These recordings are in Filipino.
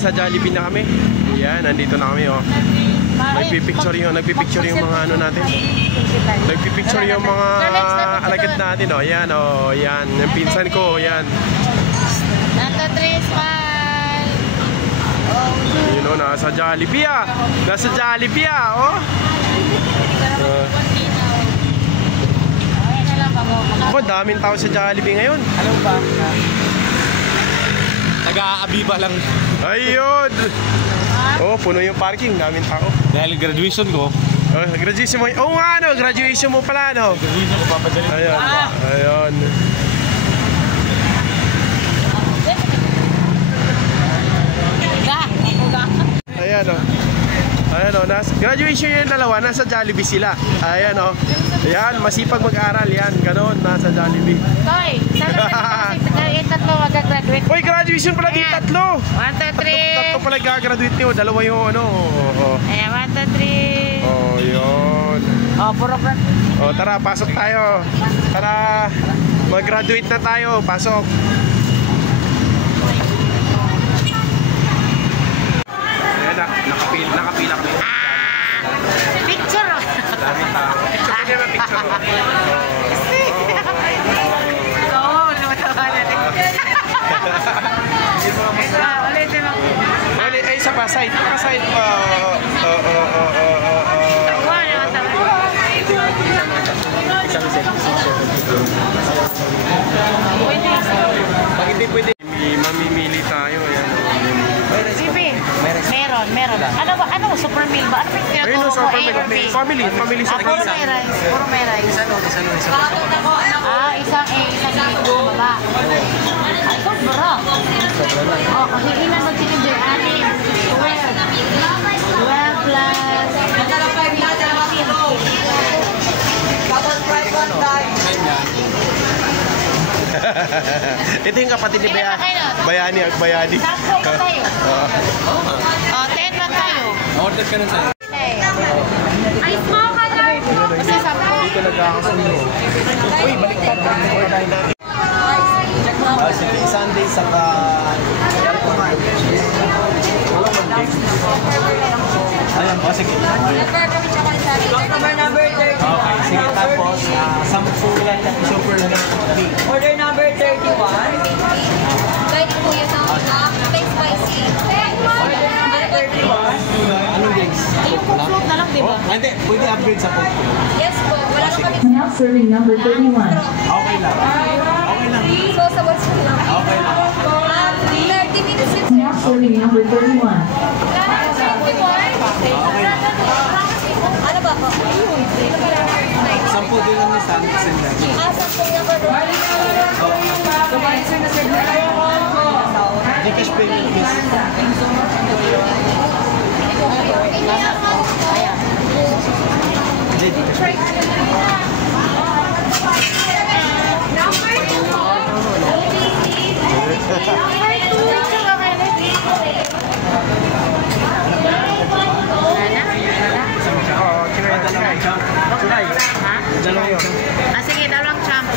nasa Jollibee na kami. Yan, nandito na kami oh. Nagpipicture yung mga ano natin. Nagpipicture yung mga alagad natin oh. Yan oh, yan. Yung pinsan ko, yan. Nasa 3 smile. You know, nasa Jollibee ah. Nasa Jollibee ah, oh. Ako, daming tao sa Jollibee ngayon. Alam ba? Taga-Abiba lang. Ayun! Oh, puno yung parking, daming tao. Dahil graduation ko. Graduation mo. Oo nga, no, graduation mo pala, no. Graduation ko, papadali. Ayun. Ayun. Ayan, no. Ayan, no. Graduation yung dalawa, nasa Jollibee sila. Ayan, no. Ayan, masipag mag-aral yan. Ganon, nasa Jollibee. Toy, sana yung tatlo mag-graduate. Uy, graduation pala din tatlo. 1, 2, 3. Tatlo pala gagraduate niyo. Dalawa yung ano. Ayan, 1, 2, 3. Oh, yun. Oh, puro graduate. Oh, tara, pasok tayo. Tara, mag-graduate na tayo. Pasok. Ayan na, nakapila kami. Picture! Dami tao. Picture ba picture? Oo, lumatawa na rin. Ulit, ay isa pa, side. Side. Pag hindi pwede, mamimili tayo. Ayan. Meron. Ano ba? Ano? Super meal ba? Ano ba yung Ayun, tinatawag ko? super A or B? meal. Family sa Puro may rice. Puro may rice. Isa. Isang A, isang B. Baba. Sobra. Oh, kasi ilan mag-tininder? 12 plus. Ito yung kapatid ni Bayani. Sampo ba tayo? 10 ba tayo? Order ka nun sa'yo. Ay, small ka na! Kasi sampo. Dito nagkakasundo. Uy, baliktad. Sige, Sunday saka... Walang Monday. Ayan, o sige. Customer number 30. Okay, sige, tapos 10 lang at super lang. Order number 31. Guys, kuya ng spicy. Order number 31. Anong drinks? Yung float na lang, di ba? Hindi, pwede upgrade sa Coke. Yes po, wala ka kami. Now serving number 31. Okay lang. Okay lang. So, sa what's lang. Okay lang. 30 minutes yun. Now serving number 31. Ano ba po? 10 din lang ni Sandix and Lagi. 10 yung order. Gcash payment, please. Hindi, Gcash payment. Sige, dalawang champ.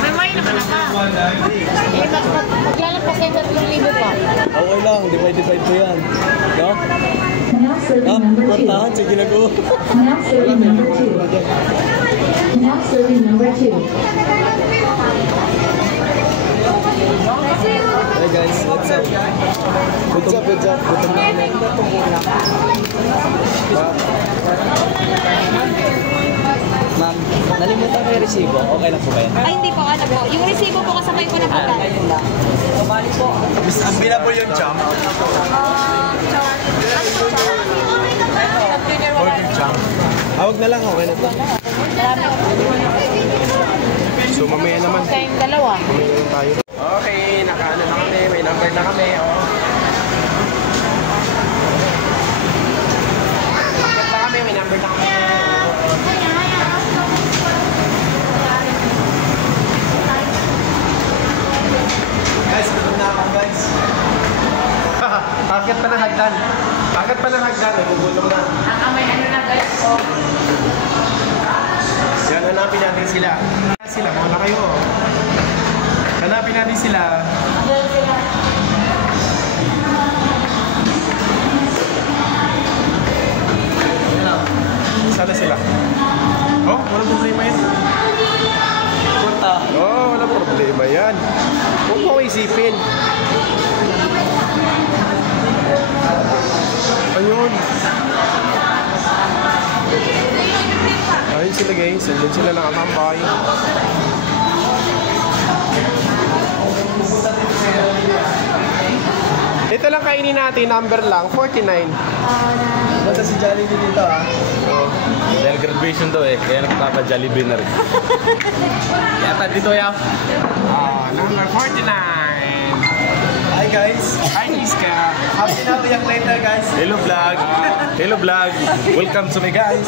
May wine naman ako. Maglalang pa sa 3,000 pa. Okay lang, divide po yan. No? Now serving number 2. Kwartahan, sige na ko. Now serving number 2. Now serving number 2. Hey guys, what's up? What's up? Gutom na kami. Ma'am, nalimutan ko yung resibo. Okay lang po ba yan? Ay, hindi po. Ano po? Yung resibo po kasabay ko na po. Kabali po. Ang binabo yung jam. Order jam. Hawag na lang, okay na po. So mamaya naman. Kayong dalawa. Mamaya naman tayo. Okay, nakaano na kami. May number na kami. Oh. May number na kami. Guys, gutom na ako guys. Bakit pa ng hagdan? Bakit pa ng hagdan? Nagugutom na. May ano na guys. Yan, hanapin natin sila. Sila, muna kayo. Hanapin natin sila. sana sila. Oh, walang problema yan. Punta. Oh, walang problema yan. Huwag mo isipin. Ayun. Ayun sila guys. Ayun sila nakatambay. Ito lang kainin natin, number lang, 49. Basta si Jollibee dito ah. Oh. Dahil graduation to eh, kaya nagpapa-Jollibee na rin. Yata dito ya. Number 49. Hi guys. Hi, Iska. Happy na yung later guys. Hello vlog. Hello vlog. Welcome to me guys.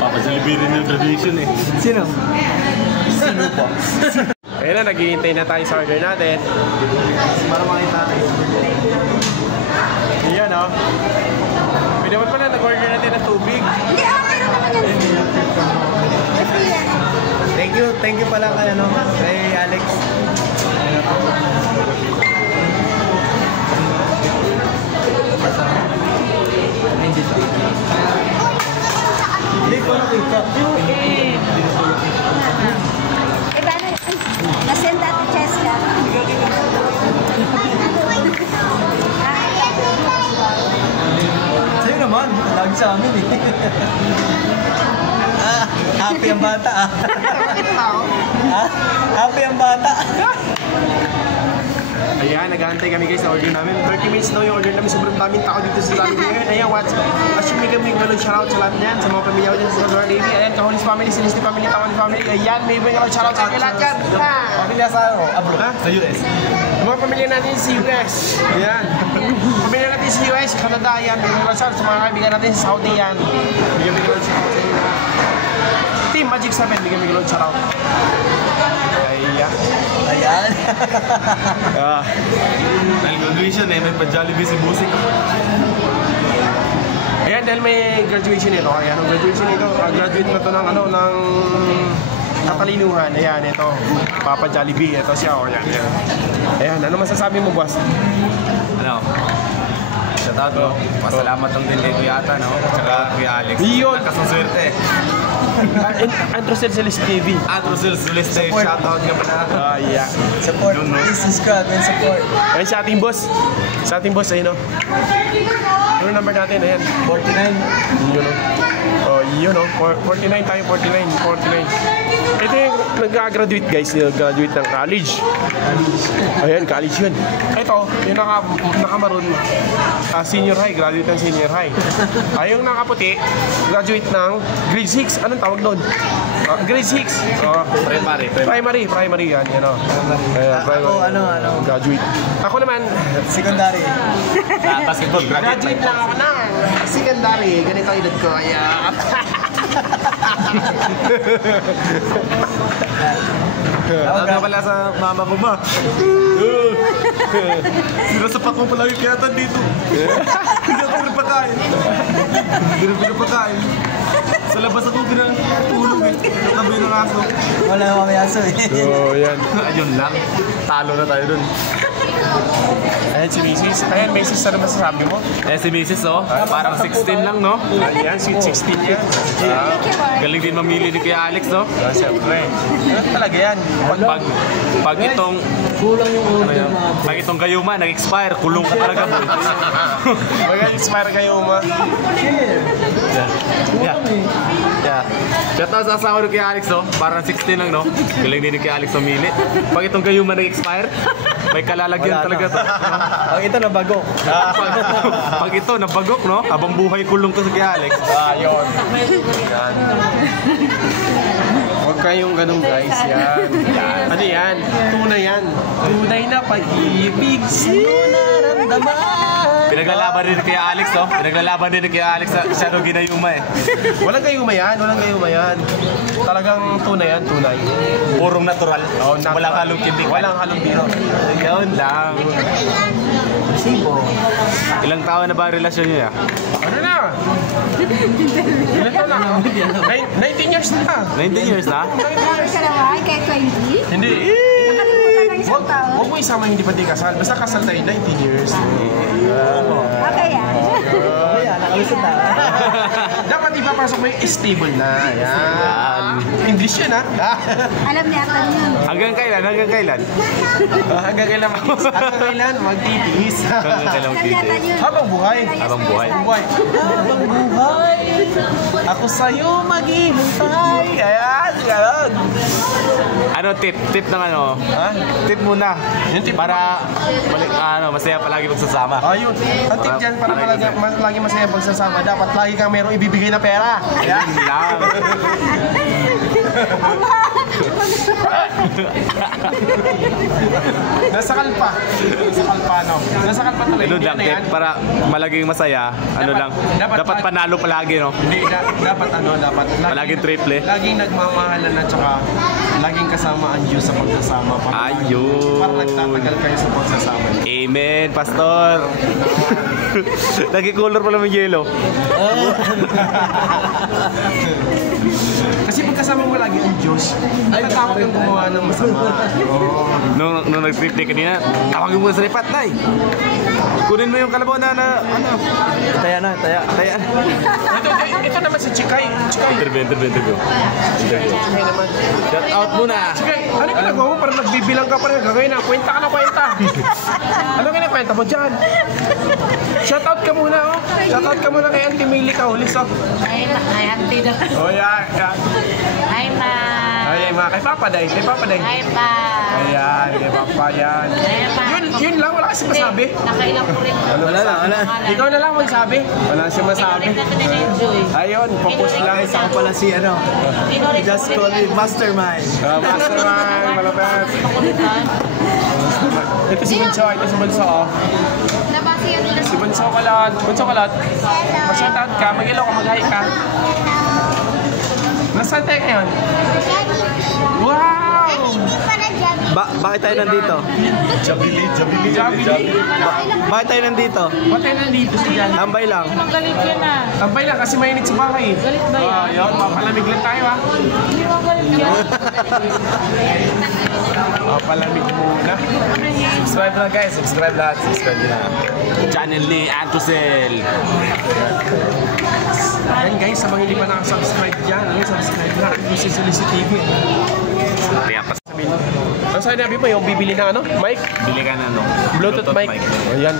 Papa-Jollibee rin yung graduation eh. Sino? Sino po? Ayun na, naghihintay na tayo sa order natin. Para makita natin. Ayan o. Pwede mo pala nag-order natin ng tubig. Hindi, okay na naman yan. Thank you pala kay ano, kay Alex. Hindi ko nakita. Iba na, nasend natin Cheska. Sa'yo naman, lagi sa amin eh. Happy ang bata ah. Happy ang bata. Ayan, nag-aantay kami guys sa order namin. 30 minutes daw yung order namin. Sobrang daming tao dito sa Jollibee ngayon. Ayan, what's up? Assuming kami galong shoutout sa lahat yan. Sa mga pamilya ko dyan sa Jollibee. Ayan, Kaholis family, Sinisty family, Tawali family. Ayan, may galong shoutout sa lahat yan. Pamilya sa ano? Abroad? Ha? Sa US. Yung mga pamilya natin sa US. Ayan. Pamilya natin sa US, Canada, ayan. May galong shoutout sa mga kaibigan natin sa Saudi, yan. Bigyan may galong shoutout sa inyo. Team Magic 7, bigyan may galong shoutout. Ayan. Ayan. Ah. Dahil graduation eh, may pa-Jollibee si Busik. Ayan, dahil may graduation ito. Ayan, ang graduation ito, graduate na ito ng, ano, ng katalinuhan. Ayan, ito. Papa Jollibee. Ito siya. O, ayan, ayan. Ayan, ano masasabi mo, boss? Ano? Shoutout no? Pasalamat ang din kay Kuya Ata, no? Tsaka Kuya Alex. Yun! Nakasaswerte. Androsel Celeste TV. Atrosel Celeste, shoutout ka pala. Yeah. Support. Please subscribe and support. Ayan, sa ating boss. Sa ating boss, ayun, o. Ano number natin? Ayan. 49. Yun, o. Oh, yun, o. 49 tayo, 49. Ito yung nag-graduate, guys. Nag-graduate ng college. Ayan, college yun. Ito, yung nakamaroon, senior high, graduate ng senior high. Yung nakaputi, graduate ng grade 6. Anong tawag doon? Grade 6. Primary yan, yan o. Ako, ano? Graduate. Ako naman, Secondary. Sa basketball, graduate lang ako ng secondary. Ganito ang edad ko. Ayan. Tawag ka pala sa mama ko ba? Sinasapak mo pala yung kiyatan dito. Hindi ako pinapakain. Hindi na pinapakain. Sa labas ako pinatulog eh. Natabi ng aso. Wala na kami aso eh. So, yan. Ayun lang. Talo na tayo dun. Ayan si Mrs. Ayan, Mrs. Ano masasabi mo? Eh si Mrs. oh, parang 16 lang no? Ayan, sweet 16 yan. Galing din mamili ni Kuya Alex no? Siyempre. Ano talaga yan? Pag itong kulang yung order natin. Pag itong gayuma nag-expire, kulong ka talaga boy. Mag-inspire kayo, ma. Yeah. Shout out sa asawa ni Kuya Alex no? Parang 16 lang no? Galing din ni Kuya Alex mamili. Pag itong gayuma nag-expire, may kalalagyan talaga to. Pag ito na bago. Pag ito nabagok no? Habang buhay kulong ko sa Kuya Alex. Yun. Yan. Huwag kayong ganun guys, yan. Ano yan? Tunay yan. Tunay na pag-ibig sa'yo naramdaman. Pinaglalaban din ni Kuya Alex no? Pinaglalaban din ni Kuya Alex siya no ginayuma eh. Walang gayuma yan, walang gayuma yan. Talagang tunay yan, tunay. Purong natural. Oh, natural. Walang halong kindikan. Walang halong biro. Yun lang. Ilang taon na ba ang relasyon niyo ya? Ano na? Ilan taon na? 19 years na. 19 years na? Nakakalawa ka naman, kay 20. Hindi. Nakalimutan ng isang taon. Huwag mo isama yung hindi pa di kasal. Basta kasal tayo 19 years. Okay yan. Ayan, nakalusot na. Dapat ipapasok mo yung stable na. Yan. English yun ha. Alam niya ata yun. Hanggang kailan? Hanggang kailan? Hanggang kailan magtitiis. Hanggang kailan Alam niya ata yun. Habang buhay. Habang buhay. Habang buhay. Ako sa'yo maghihintay. Ayan, gano'n. Ano tip? Tip ng ano? Ha? Tip muna. Yung tip Para masaya palagi magsasama. Ayun. Ang tip dyan, para lagi masaya pagsasama, dapat lagi kang merong ibibigay na pera. Ayan. Yun lang. Nasa kalpa. Nasa kalpa, no? Nasa kalpa talaga. Ano lang, tip, para malaging masaya. Ano lang. Dapat panalo palagi, no? Hindi, dapat Palaging triple. Laging nagmamahalan at saka laging kasama ang Diyos sa pagsasama. Ayun. Para nagtatagal kayo sa pagsasama. Amen, Pastor. Nag-color pala ng yellow. Kasi pagkasama mo lagi ang Diyos, natatakot kang gumawa ng masama. Nung nag-trip kanina, tawagin mo sa lipat, Nay. Kunin mo yung kalabaw na ano. Taya na. Ito naman si Chikay. Interview. Chikay naman. Shout out muna. Chikay, ano ginagawa mo? Parang nagbibilang ka pa rin. Gagawin na. Kwenta ka na kwenta. Ano kinakwenta mo dyan? Shout out ka muna, oh. Shout out ka muna kay Auntie Millie Kaulis, oh. Ay, auntie daw. Oh, yeah. Hi, ma. Ay, ma. Kay Papa Day. Hi, pa. Ayan, kay Papa yan. Yun lang, wala kasi masabi. Nakailang ko rin. Wala. Ikaw na lang magsabi. Wala siya masabi. enjoy. Ayun, focus lang. Guys, ako pala si just call me Mastermind. Mastermind, malapit. Ito si Bunso, oh. Si Bunso Kalat. Mag-shout out ka, mag-ilaw ka, mag-hi ka. Nasaan tayo ngayon? Wow! Bakit tayo nandito? Jabili. Bakit tayo nandito? Ba't tayo nandito si Jan? Tambay lang. Magalit yan ah. Tambay lang kasi mainit sa bahay. Galit ba yan? Yun, mapalamig lang tayo ha. Hindi mo galit yan. Mapalamig muna. Subscribe na guys. Subscribe lahat. Subscribe na. Channel ni Antosel. Ayan guys, sa mga hindi pa nakasubscribe dyan, subscribe na. Ito si Sulici TV. Kaya pa Ang sabi mo, yung bibili na ano? Mic? bili ka na no. Bluetooth mic. Ayan.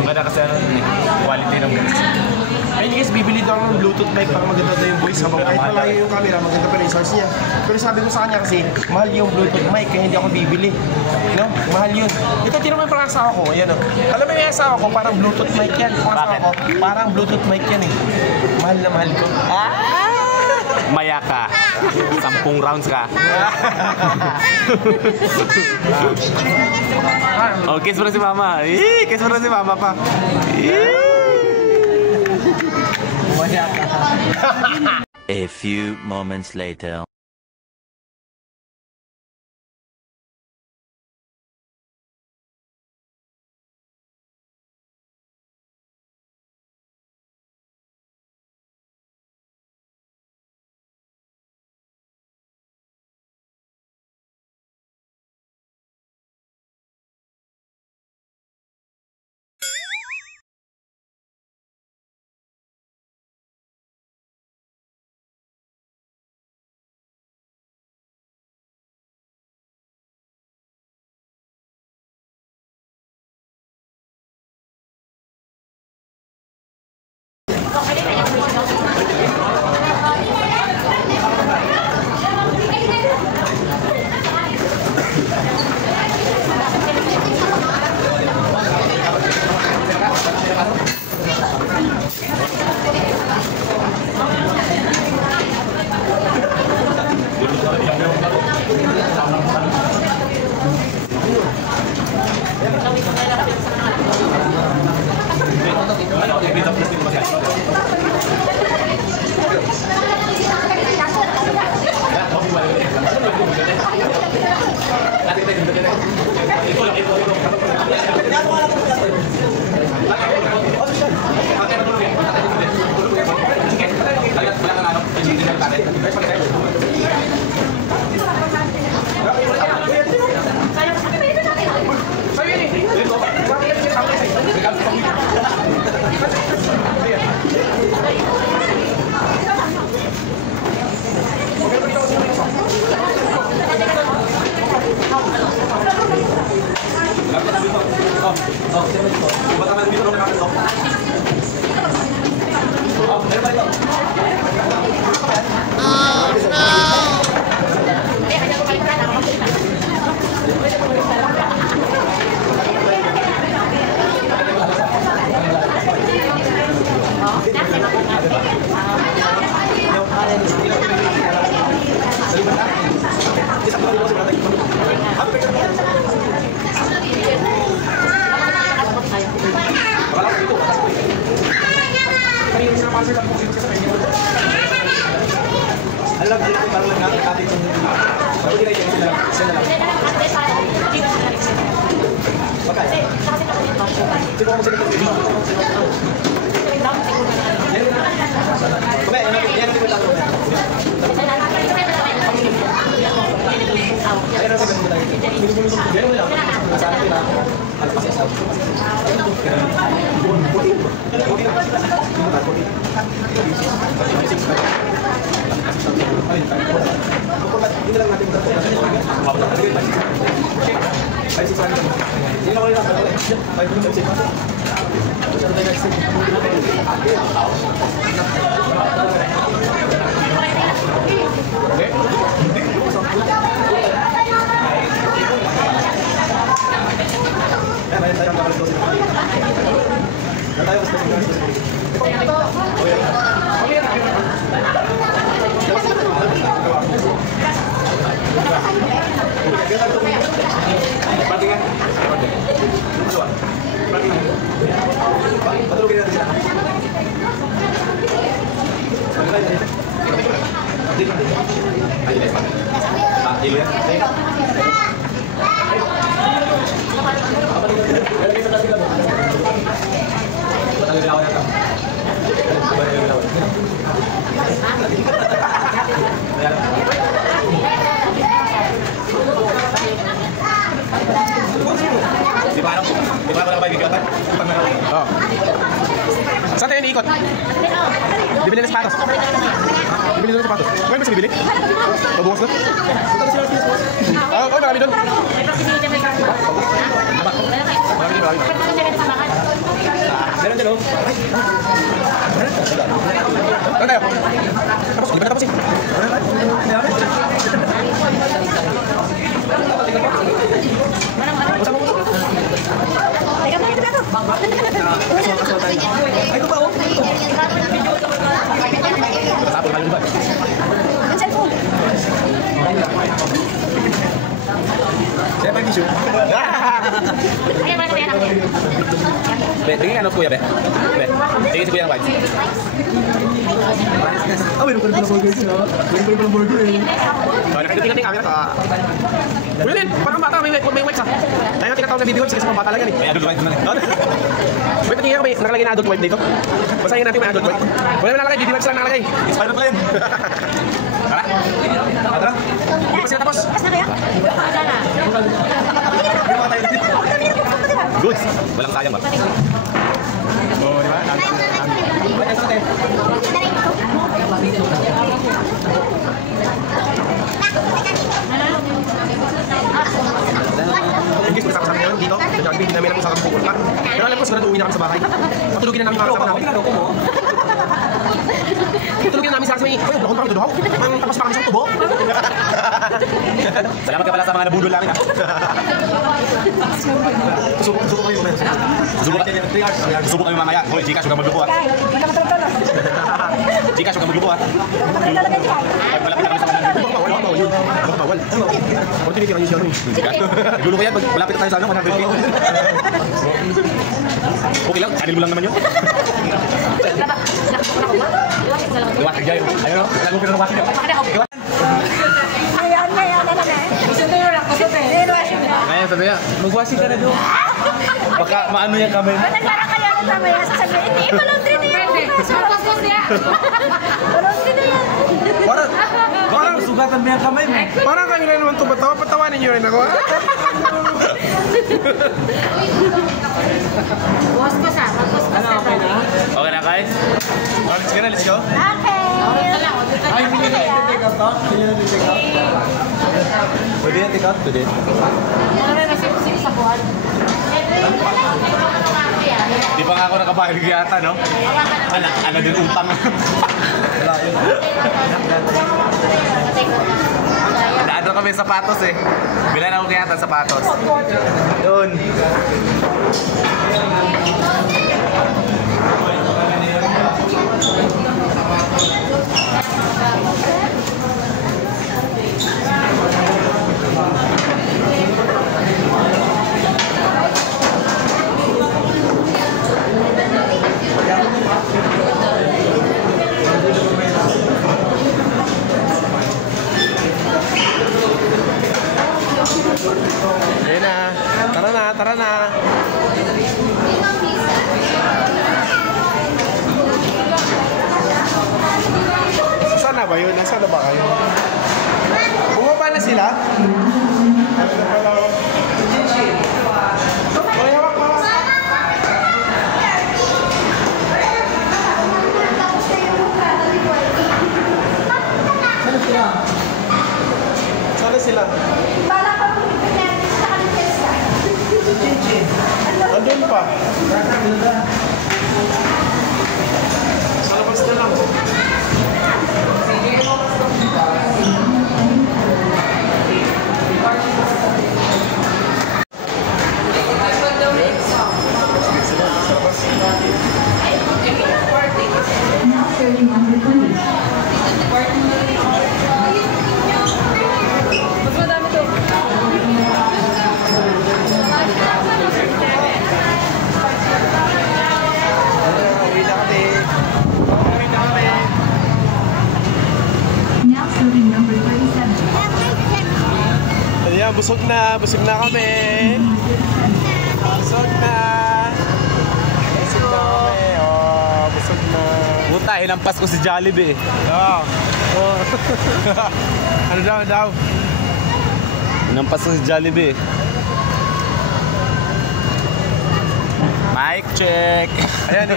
Maganda kasi ano, quality ng voice. Ayun guys, bibili daw ng Bluetooth mic para maganda daw yung voice. Habang kahit malayo yung camera, maganda pa rin yung source niya. Pero sabi ko sa kanya kasi, mahal yung Bluetooth mic kaya hindi ako bibili. No? Mahal yun. Ito, tino mo yung pangasawa ko. Ayan o. Alam mo yung asawa ko, parang Bluetooth mic yan. Pangasawa ko, parang Bluetooth mic yan eh. Mahal na mahal ko. Maya ka. 10 rounds ka. Oh, kiss mo na si Mama. Kiss mo na si Mama pa. A few moments later. Oh. Saan tayo iniikot? Bibili ng sapatos. Bibili ng sapatos. Ngayon ba siya bibili? Mabukas na? Oo, marami doon. Marami. Meron din, oh. Saan tayo? Tapos, hindi pa natapos eh. Ay, ko ba, oh? Tapos, kayo ba? Ang cellphone. Saya may tissue. Ayan, wala na yan ako. Be, tingin ano kuya, be? Be, tingin si kuya ng wine. Ah, meron pa rin pala burger yun, ah. Meron pa rin pala burger eh. Nakikita yung camera ka. Kuya din, parang bata may wipes ah. Tayo nga tinatawag na baby wipes kasi mga bata lang yan eh. May adult wine naman eh. Wait, tingin ako may nakalagay na adult wipe dito. Basahin natin may adult wipe. Wala na nakalagay, baby wipes lang nakalagay. Expired na pa yun. Tara. Tara. Hindi pa sila tapos. Basta kaya? Wala na. Goods. Walang sayang ba? Oo, di ba? In case magkakasama ngayon dito, sa Jollibee, hindi namin alam kung saan kami pupunta. Pero alam ko, sigurado uwi na kami sa bahay. Patulugin na namin mga kasama namin. Patulugin na namin sa may, ay, blokon pa kami tuduhaw. Ang tapos pa kami sa tubo. Salamat ka pala sa mga nabudol namin, ha? Susuko kayo mamaya. Susubo kami mamaya. Hoy, Gcash, huwag kang maglupo, ha? Gcash, huwag kang maglupo, ha? Malapit na kami sa mga Bawal yun. Bawal. Kung tinitira niyo siya rin. Gulo ko yan, malapit na tayo sa ano, 100K. Okay lang, channel mo lang naman yun. Iwatag dyan. Ayun, no? Alam mo pinanawatag yun. Ngayon, sabi niya, mag-washing ka na doon. Baka maano yan kami. Naglarang kaya ng tamaya sa sabi, hindi, malaundri na yan. Malaundri na yan. Parang sugatan mo yung kamay mo. Parang kanina naman tumatawa. Patawanin niyo rin ako, ha? Bukas ko sa. Okay na, guys? Let's go na, let's go. Okay. Ay, hindi na take out to? Hindi na take out? Pwede na take out today? Ano na nasipsip sa buwan? Di pa nga ako nakabayag yata, no? Ano din utang. Wala yun. Naano kami sapatos eh. Bilan ako kaya ng sapatos. Yun. yun? Nasaan na ba kayo? Bumaba na sila? Ano na pala ako? Oy, hawak pa! Sana sila? Andun pa. Sa labas na lang. Now serving number 20. Mas madami to. Uwi na kami. Uwi na kami. Now serving number 37. Ayan, busog na kami. Busog na. Busog na kami. Oh, busog na. Puta, hinampas ko si Jollibee. Oh. Oh. Ano daw? Hinampas ko si Jollibee. Mic check. Ayan.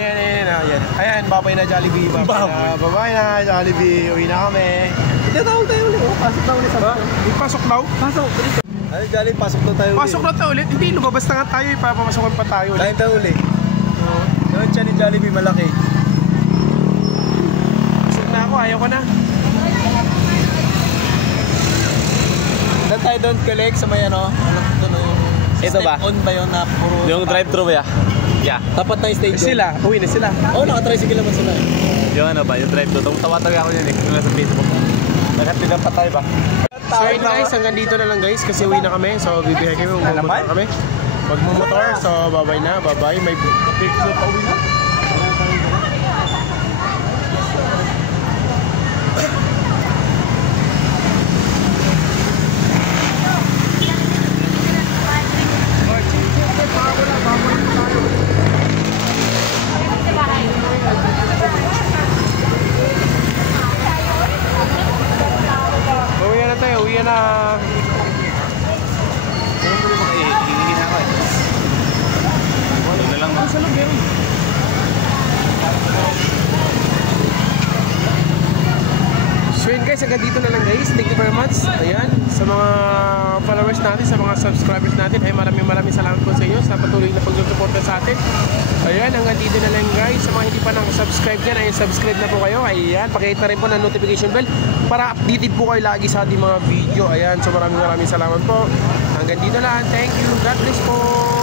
Ayan, babay na Jollibee. Babay na Jollibee. Uwi na kami. Tinatawag tayo ulit. Pasok na ulit sa ba? Pasok daw? Pasok. Ay, Jolly, pasok na tayo ulit. Pasok na tayo ulit. Hindi, lumabas na nga tayo. Ipapamasokan pa tayo ulit. Lain tayo ulit. Yung tiyan ni Jollibee malaki. Busog na ako. Ayaw ko na. Saan tayo doon collect sa may ano? Ano to yung... Ito ba? Step on ba yun na puro... Yung drive-thru ba ya? Yeah. Tapat na yung stadium. Sila. Uwi na sila. Oo, naka-tricycle naman sila. Yung ano ba? Yung drive-thru. Tawa-tawa ako yun eh. Yung nasa Facebook. Nagkatigan pa tayo ba? So yun guys, hanggang dito na lang guys kasi uwi na kami. So bibihay kami, magmumotor kami. Magmumotor, so bye-bye na, bye-bye. May picture pa uwi na. Uwi na. Wala na lang. Sa loob yun. So yun guys, hanggang dito na lang guys. Thank you very much. Ayan, sa mga followers natin, sa mga subscribers natin, ay maraming salamat po sa inyo sa patuloy na pagsusuporta sa atin. Ayan, hanggang dito na lang guys. Sa mga hindi pa nang-subscribe dyan, ay subscribe na po kayo. Ayan, pakita rin po ng notification bell para updated po kayo lagi sa ating mga video. Ayan, so maraming salamat po. Hanggang dito lang. Thank you. God bless po.